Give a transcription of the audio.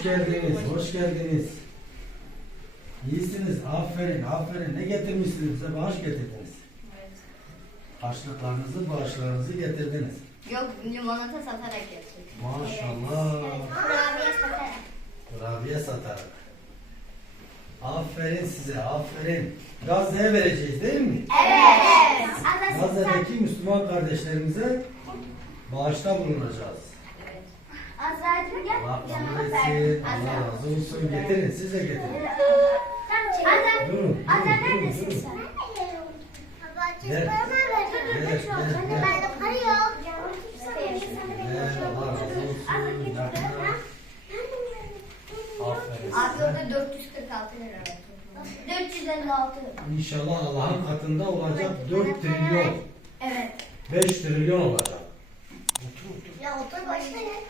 Hoş geldiniz, hoş geldiniz. İyisiniz, aferin, aferin. Ne getirmişsiniz bize? Bağış getirdiniz. Evet. Harçlıklarınızı, bağışlarınızı getirdiniz. Yok, limonata satarak getirdik. Maşallah. Kurabiye satarak. Kurabiye satarak. Aferin size, aferin. Gazze'ye vereceğiz değil mi? Evet. Gazze'deki Müslüman kardeşlerimize bağışta bulunacağız. Evet. Azra'cığım gel. Allah kabul etsin, Allah razı olsun. Getirin, siz de getirin. Azra. Durun, Azra durun, durun, neredesin durun. sen? Gel. Dur. Gel, gel. Bende para yok. Allah razı olsun. Yakına. Aferin Abi size. orada 446 lira var. 456. İnşallah Allah'ın katında olacak 4 trilyon, Evet. 5 trilyon olacak. Ya otur başına gel.